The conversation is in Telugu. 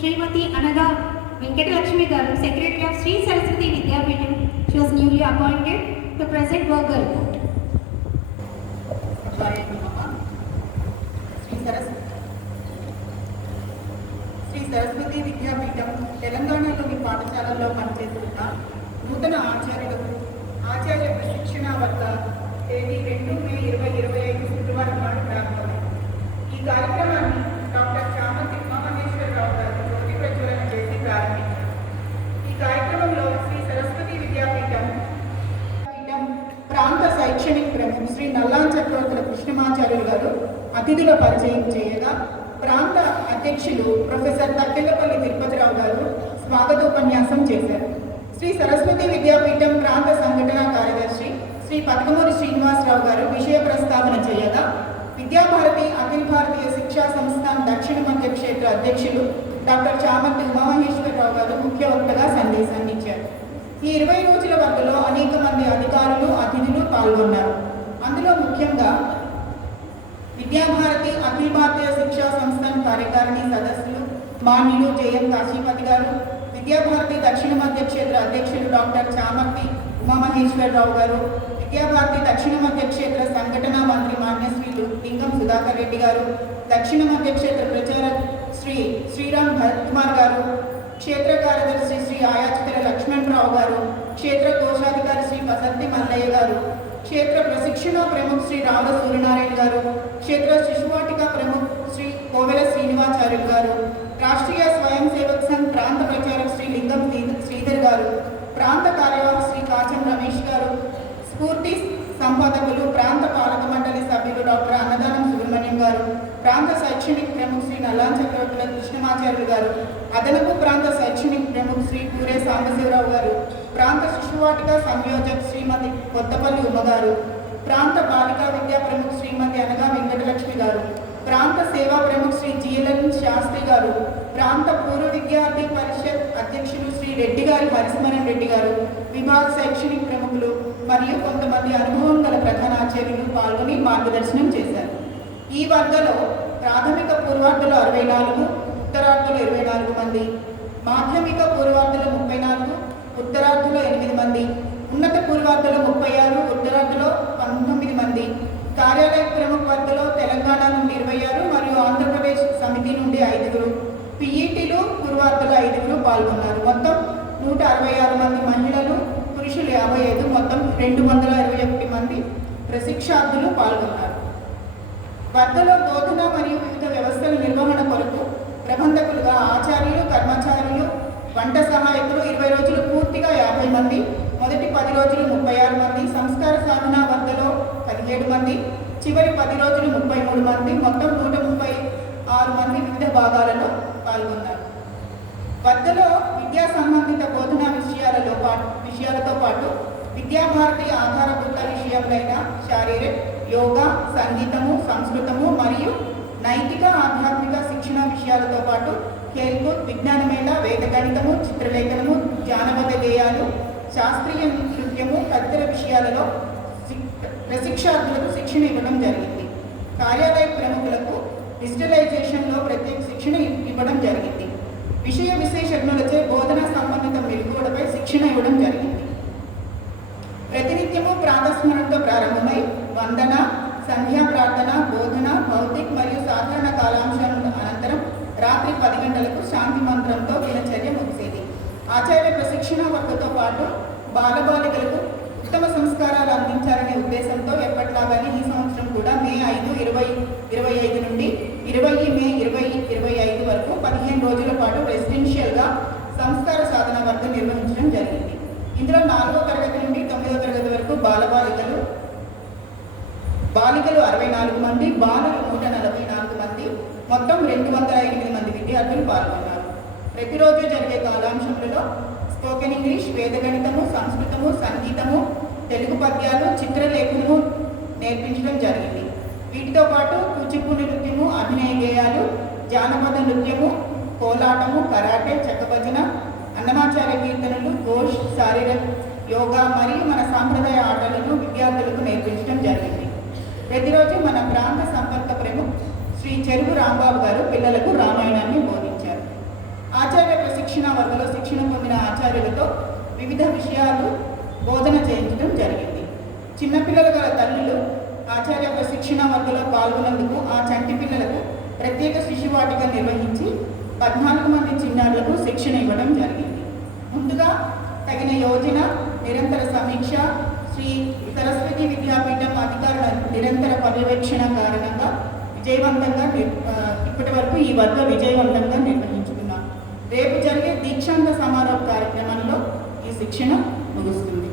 Srimati Anaga Venkatalakshmi Garu, Secretary of Sri Saraswati Vidyapeetham. She was newly appointed to present work report. Shri Saraswati విద్యాపీఠం తెలంగాణలోని పాఠశాలల్లో పనిచేస్తున్న నూతన ఆచార్యులకు ఆచార్య ప్రశిక్షణ వద్ద తేదీ 2 మే 2025 శుక్రవారం నాడు ప్రారంభమైంది. ఈ కార్యక్రమాన్ని డాక్టర్ చామతి ఉమామహేశ్వరరావు గారు జ్యోతి ప్రజ్వలన చేసి ప్రారంభించారు. ఈ కార్యక్రమంలో శ్రీ సరస్వతి విద్యాపీఠం ప్రాంత శైక్షణిక ప్రముఖ శ్రీ నల్లాం చక్రవర్తుల కృష్ణమాచార్యులు గారు అతిథుల పరిచయం చేయగా, ప్రాంత అధ్యక్షులు ప్రొఫెసర్ తక్కెళ్లపల్లి తిరుపతిరావు గారు స్వాగతోపన్యాసం చేశారు. శ్రీ సరస్వతి విద్యాపీఠం ప్రాంత సంఘటన కార్యదర్శి శ్రీ పద్మమూరి శ్రీనివాసరావు గారు విషయ ప్రస్తావన చేయగా, విద్యాభారతి అఖిల భారతీయ శిక్షా సంస్థాన్ దక్షిణ మధ్య క్షేత్ర అధ్యక్షులు డాక్టర్ చామర్తి ఉమామహేశ్వరరావు గారు ముఖ్య వక్తగా సందేశాన్ని ఇచ్చారు. ఈ 20 రోజుల వద్దలో అనేక మంది అధికారులు అతిథులు పాల్గొన్నారు. అందులో ముఖ్యంగా విద్యాభారతి అఖిల భారతీయ శిక్షా సంస్థాన్ కార్యకారిణి సదస్సులు మాన్యులు జయం కాశీపతి గారు, విద్యాభారతి దక్షిణ మధ్య క్షేత్ర అధ్యక్షులు డాక్టర్ చామర్తి ఉమామహేశ్వరరావు గారు, విద్యాభారతి దక్షిణ మధ్య క్షేత్ర సంఘటనా మంత్రి మాన్యశ్రీలు లింగం సుధాకర్ రెడ్డి గారు, దక్షిణ మధ్య క్షేత్ర ప్రచారక్ శ్రీ శ్రీరామ్ భరత్ కుమార్ గారు, క్షేత్ర కార్యదర్శి శ్రీ ఆయాచితల లక్ష్మణరావు గారు, క్షేత్ర కోశాధికారి శ్రీ పసర్తి మల్లయ్య గారు, క్షేత్ర ప్రశిక్షణ ప్రముఖ శ్రీ రావ సూర్యనారాయణ గారు, క్షేత్ర శిశువాటిక ప్రముఖ శ్రీ కోవెల శ్రీనివాచార్యులు గారు, రాష్ట్రీయ స్వయం సేవక్ సంఘ్ ప్రాంత ప్రచారక్ శ్రీ లింగం శ్రీధర్ గారు, ప్రాంత కార్యవాహక శ్రీ కాచం రమేష్ గారు, స్ఫూర్తి సంపాదకులు ప్రాంత పాలక మండలి సభ్యులు డాక్టర్ అన్నదానం సుబ్రహ్మణ్యం గారు, ప్రాంత శైక్షణిక ప్రముఖ శ్రీ నల్లాం చక్రవర్తుల కృష్ణమాచార్యులు గారు, అదనపు ప్రాంత శైక్షణిక ప్రముఖ శ్రీ పూరే సాంబశివరావు గారు, ప్రాంత శిశువాటిక సంయోజక్ శ్రీమతి కొత్తపల్లి ఉమ్మగారు, ప్రాంత బాలికా విద్యా ప్రముఖ శ్రీమతి అనగా వెంకటలక్ష్మి గారు, ప్రాంత సేవా ప్రముఖ శ్రీ జిఎల్ఎన్ శాస్త్రి గారు, ప్రాంత పూర్వ విద్యార్థి పరిషత్ అధ్యక్షులు శ్రీ రెడ్డి గారి హరిస్మరణ్ రెడ్డి గారు, విభాగ శైక్షణిక ప్రముఖులు మరియు కొంతమంది అనుభవం గల ప్రధానాచార్యులు పాల్గొని మార్గదర్శనం చేశారు. ఈ వర్గలో ప్రాథమిక పూర్వార్ధులు 64, ఉత్తరార్ధులు 24 మంది, మాధ్యమిక పూర్వార్ధులు 34, ఉత్తరార్ధులు 8 మంది, ఉన్నత పూర్వార్ధులు 36, ఉత్తరార్ధులు 19 మంది, కార్యాలయ ప్రముఖ వర్గలో తెలంగాణ నుండి 26 మరియు ఆంధ్రప్రదేశ్ సమితి నుండి 5, పిఈటీలు పూర్వార్ధులు 5 పాల్గొన్నారు. మొత్తం 166 మంది మహిళలు, పురుషులు 55, మొత్తం 221 మంది ప్రశిక్షార్థులు పాల్గొన్నారు. వర్గలో బోధన మరియు వివిధ వ్యవస్థల నిర్వహణ కొరకు ప్రబంధకులుగా ఆచార్యులు, కర్మచారులు, వంట సహాయకులు 20 రోజులు పూర్తిగా 50 మంది, మొదటి 10 రోజులు 36 మంది, సంస్కార సాధన వర్గలో 17 మంది, చివరి 10 రోజులు 33 మంది, మొత్తం 136 మంది వివిధ భాగాలలో పాల్గొన్నారు. వర్గలో విద్యా సంబంధిత బోధనా విషయాలతో పాటు విద్యాభారతి ఆధారభూత విషయములైన శారీరక, యోగా, సంగీతము, సంస్కృతము మరియు నైతిక ఆధ్యాత్మిక శిక్షణ విషయాలతో పాటు ఖేల్కూద్, విజ్ఞానమేళ, వేద గణితము, చిత్రలేఖనము, జానపద గేయాలు, శాస్త్రీయ నృత్యము తదితర విషయాలలో ప్రశిక్షార్థులకు శిక్షణ ఇవ్వడం జరిగింది. కార్యాలయ ప్రముఖులకు డిజిటలైజేషన్లో ప్రత్యేక శిక్షణ ఇవ్వడం జరిగింది. విషయ విశేషజ్ఞులచే బోధన సంబంధిత మెరుగుదలపై శిక్షణ ఇవ్వడం జరిగింది. ప్రతినిత్యము ప్రాతస్మరణతో ప్రారంభమై వందన, సంధ్యా ప్రార్థన, బోధన, భౌతిక మరియు సాధారణ కాలాంశాల అనంతరం రాత్రి 10 గంటలకు శాంతి మంత్రంతో దినచర్య ముగిసేది. ఆచార్య ప్రశిక్షణ వర్గతో పాటు బాలబాలికలకు ఉత్తమ సంస్కారాలు అందించాలనే ఉద్దేశంతో ఎప్పటిలాగానే ఈ సంవత్సరం కూడా మే 5, 2025 నుండి 20 మే 2025 వరకు 15 రోజుల పాటు రెసిడెన్షియల్గా సంస్కార సాధన వర్గం నిర్వహించడం జరిగింది. ఇందులో 4వ తరగతి నుండి 9వ తరగతి వరకు బాలికలు 64 మంది, బాలులు 144 మంది, మొత్తం 208 మంది విద్యార్థులు పాల్గొన్నారు. ప్రతిరోజు జరిగే కాలాంశములలో స్పోకెన్ ఇంగ్లీష్, వేదగణితము, సంస్కృతము, సంగీతము, తెలుగు పద్యాలు, చిత్రలేఖనము నేర్పించడం జరిగింది. వీటితో పాటు కూచిపూడి నృత్యము, అభినయ గేయాలు, జానపద నృత్యము, కోలాటము, కరాటే, చెక్కభజన, అన్నమాచార్య కీర్తనలు, ఘోష్, శారీరక, యోగా మరియు మన సాంప్రదాయ ఆటలను విద్యార్థులకు నేర్పించడం జరిగింది. ప్రతిరోజు మన ప్రాంత సంపర్క ప్రముఖ శ్రీ చెరువు రాంబాబు గారు పిల్లలకు రామాయణాన్ని బోధించారు. వర్గంలో శిక్షణ పొందిన ఆచార్యులతో వివిధ విషయాలు బోధన చేయించడం జరిగింది. చిన్నపిల్లలు గల తల్లులు ఆచార్య శిక్షణ వర్గంలో పాల్గొన్నందుకు ఆ చంటి పిల్లలకు ప్రత్యేక శిశువాటిక నిర్వహించి 14 మంది చిన్నారులకు శిక్షణ ఇవ్వడం జరిగింది. ముందుగా తగిన యోజన, నిరంతర సమీక్ష, శ్రీ సరస్వతి విద్యాపీఠం అధికారుల నిరంతర పర్యవేక్షణ కారణంగా విజయవంతంగా ఇప్పటి వరకు ఈ వర్గ విజయవంతంగా నిర్వహించుకున్నాం. రేపు జరిగే దీక్షాంత సమారోహ కార్యక్రమంలో ఈ శిక్షణ ముగుస్తుంది.